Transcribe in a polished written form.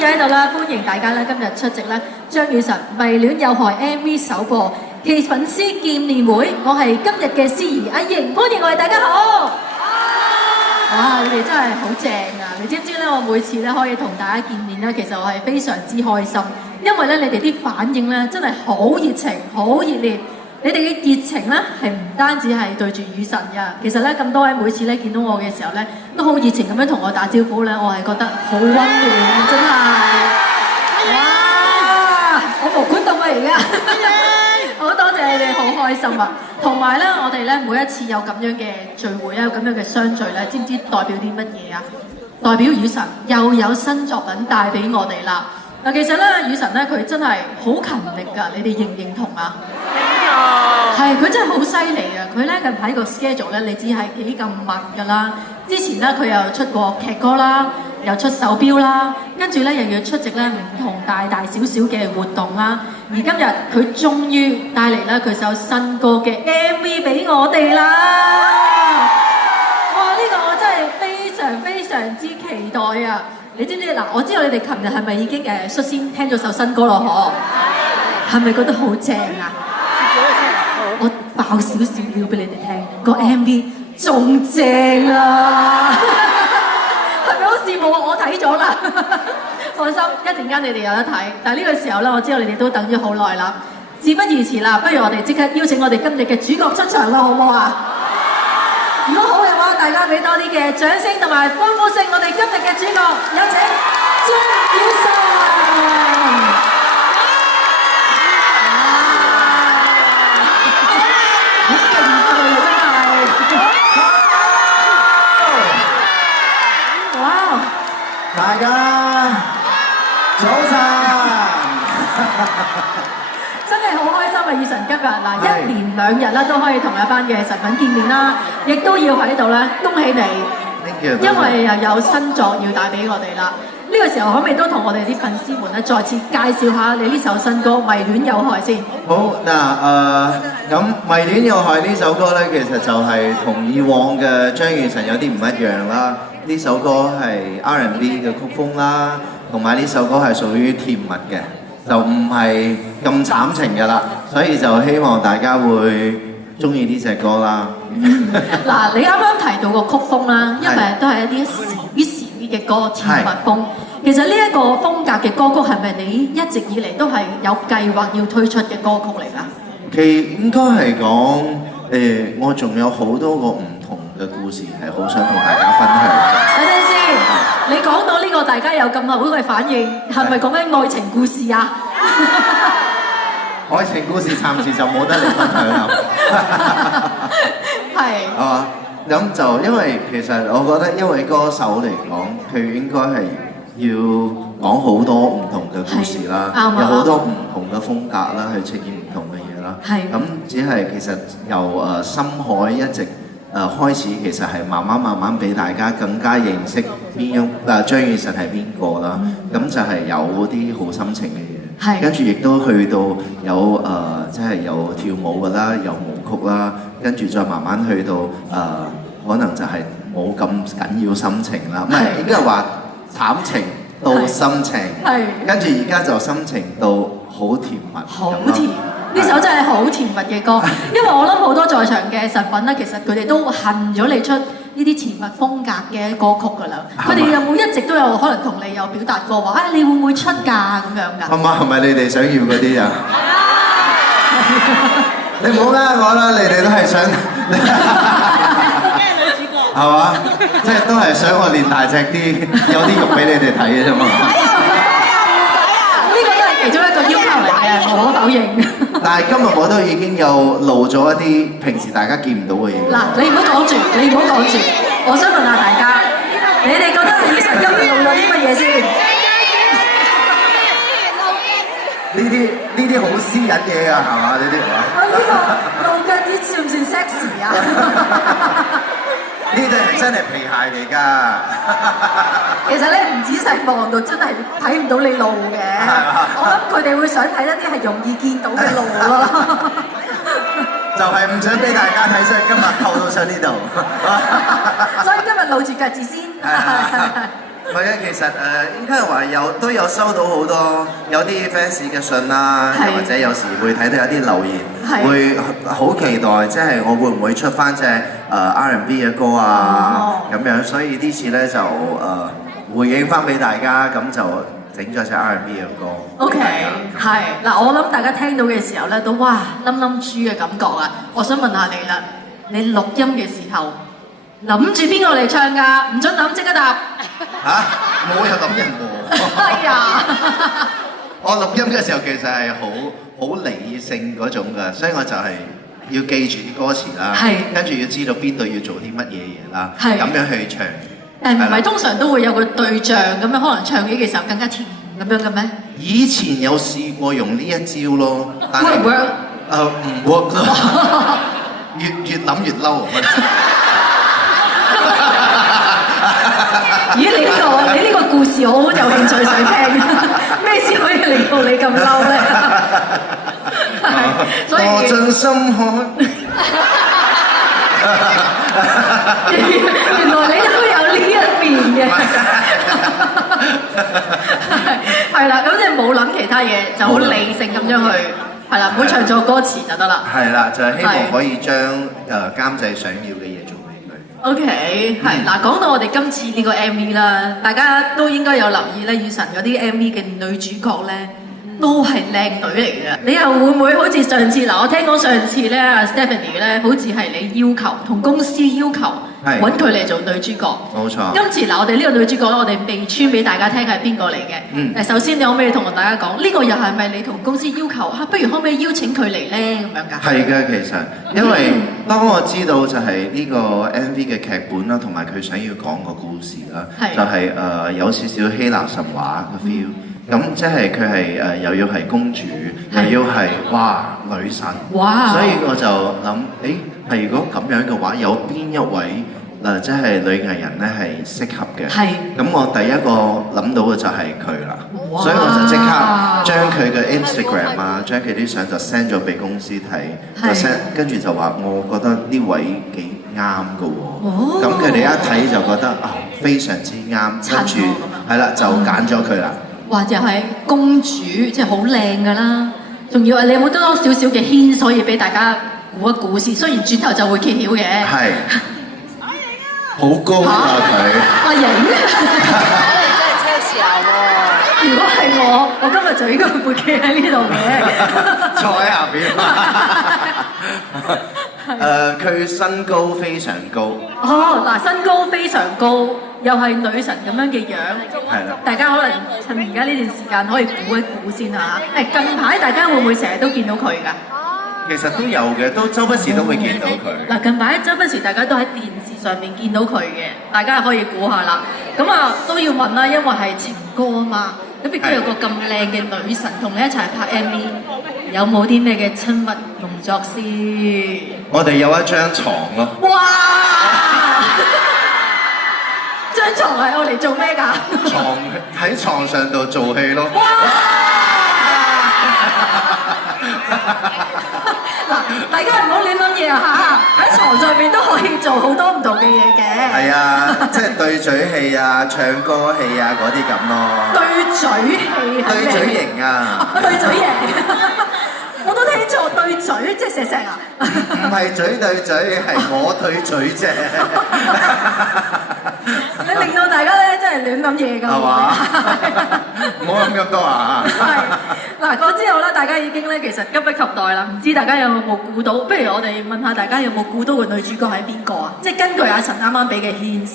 咗喺度啦，歡迎大家咧今日出席咧張雨晨迷戀有害 MV 首播暨粉絲見面會，我係今日嘅司儀阿瑩，歡迎我哋大家好。哇！你哋真係好正啊！你知唔知咧？我每次咧可以同大家見面咧，其實我係非常之開心，因為咧你哋啲反應咧真係好熱情、好熱烈。你哋嘅熱情咧係唔單止係對住雨神㗎，其實咧咁多位每次咧見到我嘅時候咧，都好熱情咁樣同我打招呼咧，我係覺得好溫暖，真係。哇！我毛管戙啊而家，好多謝你哋，好開心啊！同埋咧，我哋咧每一次有咁樣嘅聚會啊，有咁樣嘅相聚咧，知唔知代表啲乜嘢啊？代表雨神又有新作品帶俾我哋啦。嗱，其實咧雨神咧佢真係好勤力㗎，你哋認唔認同啊？係，佢真係好犀利啊！佢咧近排個 schedule 咧，你知係幾咁密㗎啦。之前咧佢又出過劇歌啦，又出手錶啦，跟住咧又要出席咧唔同大大小小嘅活動啦。而今日佢終於帶嚟咧佢首新歌嘅 MV 俾我哋啦！哇！呢個我真係非常非常之期待啊！你知唔知嗱？我知道你哋琴日係咪已經率先聽咗首新歌咯？嗬，係咪覺得好正啊？我爆少少料俾你哋聽，個 MV 仲正啊！係咪好羨慕啊？我睇咗啦，放心，一陣間你哋有得睇。但係呢個時候咧，我知道你哋都等咗好耐啦。事不宜遲啦，不如我哋即刻邀請我哋今日嘅主角出場啦，好唔好啊？如果好嘅話，大家俾多啲嘅掌聲同埋歡呼聲，我哋今日嘅主角有請張雨晨。大家早晨，真係好開心啊！雨神今日嗱1連2日啦，都可以同一班嘅神粉見面啦，亦都要喺度咧恭喜你，因為又有新作要帶俾我哋啦。呢個時候可唔可以都同我哋啲粉絲們咧再次介紹下你呢首新歌《迷戀有害》先？好嗱，咁《迷戀有害》呢首歌咧，其實就係同以往嘅張雨晨有啲唔一樣啦。呢首歌係 R&B 嘅曲風啦，同埋呢首歌係屬於甜蜜嘅，就唔係咁慘情嘅啦，所以就希望大家會中意呢隻歌啦。嗱，你啱啱提到個曲風啦，因為都係一啲時於時於嘅歌，甜蜜風。其實呢一個風格嘅歌曲係咪你一直以嚟都係有計劃要推出嘅歌曲嚟㗎？應該係講我仲有好多個唔同嘅故事係好想同大家分享。等陣先，你講到呢個大家有咁好嘅反應，係咪講緊愛情故事啊？愛情故事暫時就冇得你分享啦。係。啊，咁就因為其實我覺得，因為歌手嚟講，佢應該係要講好多唔同嘅故事啦，有好多唔同嘅風格啦，去呈現唔同嘅嘢啦。係。咁只係其實由深海一直開始，其實係慢慢俾大家更加認識張雨晨係邊個啦。咁就係有啲好深情嘅嘢，跟住亦都去到有即係有跳舞㗎啦，有舞曲啦，跟住再慢慢去到可能就係冇咁緊要心情啦，唔係應該係話慘情到心情，跟住而家就心情到好甜蜜，好甜。呢首真係好甜蜜嘅歌，因為我諗好多在場嘅神粉咧，其實佢哋都恨咗你出呢啲甜蜜風格嘅歌曲㗎啦。佢哋有冇一直都有可能同你有表達過話，你會唔會出㗎咁樣㗎？係咪你哋想要嗰啲啊？你唔好呃我啦，你哋都係想，係嘛？即係都係想我練大隻啲，有啲肉俾你哋睇嘅啫嘛。呢個都係其中一個要求嚟嘅，無可否認。但係今日我都已經有露咗一啲平時大家見唔到嘅嘢。嗱，你唔好講住，你唔好講住。我想問下大家，你哋覺得雨神今日露咗啲乜嘢先？呢啲好私隱嘢啊，係嘛？呢啲係嘛？呢個露腳趾算唔算 sexy 啊？呢對係真係皮鞋嚟㗎。其實咧唔仔細望到真係睇唔到你露嘅。我諗佢哋會想睇一啲係容易見到嘅露咯。就係唔想俾大家睇，所以今日透到上呢度。所以今日露住腳趾先。唔係啊，其實應該係話都有收到好多有啲 fans 嘅信啦，又或者有時會睇到有啲留言，會好期待，即係我會唔會出翻隻R&B 嘅歌啊咁樣，所以呢次咧就回應翻俾大家，咁就整咗隻 R&B 嘅歌。OK， 係嗱，我諗大家聽到嘅時候咧，都哇冧冧豬嘅感覺啊！我想問下你啦，你錄音嘅時候諗住邊個嚟唱㗎？唔准諗，即刻答。嚇！冇有諗人喎。係啊！我錄音嘅時候其實係好理性嗰種㗎，所以我就係要記住啲歌詞啦，跟住要知道邊度要做啲乜嘢嘢啦，咁樣去唱。但唔係通常都會有個對象咁樣，可能唱起嘅時候更加甜咁樣嘅咩？以前有試過用呢一招咯，但係唔 work 咯，越諗越嬲。咦？你呢個故事我好有興趣想聽，咩事可以令到你咁嬲咧？所以墮進深海。原來你都有呢一面嘅，係啦，咁即係冇諗其他嘢，就好理性咁樣去，係啦，唔好唱錯歌詞就得啦。係啦，就係希望可以將監製想要嘅嘢做俾佢。OK， 係嗱，講到我哋今次呢個 MV 啦，大家都應該有留意咧，雨神嗰啲 MV 嘅女主角咧，都係靚女嚟嘅，你又會唔會好似上次嗱？我聽講上次咧，阿 Stephanie 咧，好似係你要求同公司要求揾佢嚟做女主角。冇錯。今次嗱，我哋呢個女主角咧，我哋未穿俾大家聽係邊個嚟嘅？首先你可唔可以同大家講，呢個又係咪你同公司要求不如可唔可以邀請佢嚟咧？咁樣㗎？係嘅，其實因為當我知道就係呢個 MV 嘅劇本啦，同埋佢想要講個故事啦，就係有少少希臘神話嘅 feel。咁即係佢係又要係公主，又要係女神，所以我就諗，係如果咁樣嘅話，有邊一位即係女藝人咧係適合嘅？咁我第一個諗到嘅就係佢啦，所以我就即刻將佢嘅 Instagram 啊，將佢啲相就 send 咗俾公司睇，就 send 跟住就話我覺得呢位幾啱嘅喎，咁佢哋一睇就覺得非常之啱，跟住係啦就揀咗佢啦。或者係公主，即係好靚㗎啦。仲要你有冇多少少嘅牽，所以俾大家估一估先。雖然轉頭就會揭曉嘅。係。好高啊佢。阿影。真係車時候喎。如果係我今日就應該會企喺呢度嘅。坐喺下邊。佢身高非常高。身高非常高，又係女神咁樣嘅樣。係啦。大家可能趁而家呢段時間可以估一估先嚇。近排大家會唔會成日都見到佢㗎？其實都有嘅，都周不時都會見到佢。嗱，近排周不時大家都喺電視上面見到佢嘅，大家可以估下啦。咁都要問啦，因為係情歌啊嘛。咁亦都有個咁靚嘅女神同你一齊拍 MV， 有冇啲咩嘅親密動作先？我哋有一張床咯。哇！張床係我嚟做咩㗎？喺床上度做戲咯。哇！嗱，大家唔好亂諗嘢啊嚇！喺床上面都可以做好多唔同嘅嘢嘅。係啊，即係對嘴戲啊、唱歌戲啊嗰啲咁咯。對嘴戲係對嘴型啊！對嘴型，我都聽錯，對嘴即係石石啊！唔係嘴對嘴，係我對嘴啫。你令到大家咧真係亂諗嘢㗎，係嘛？唔好諗咁多啊！係嗱，嗰之後咧，大家已經咧其實急不及待啦。唔知大家有冇估到？不如我哋問下大家有冇估到個女主角係邊個啊？即係根據阿陳啱啱俾嘅 hints。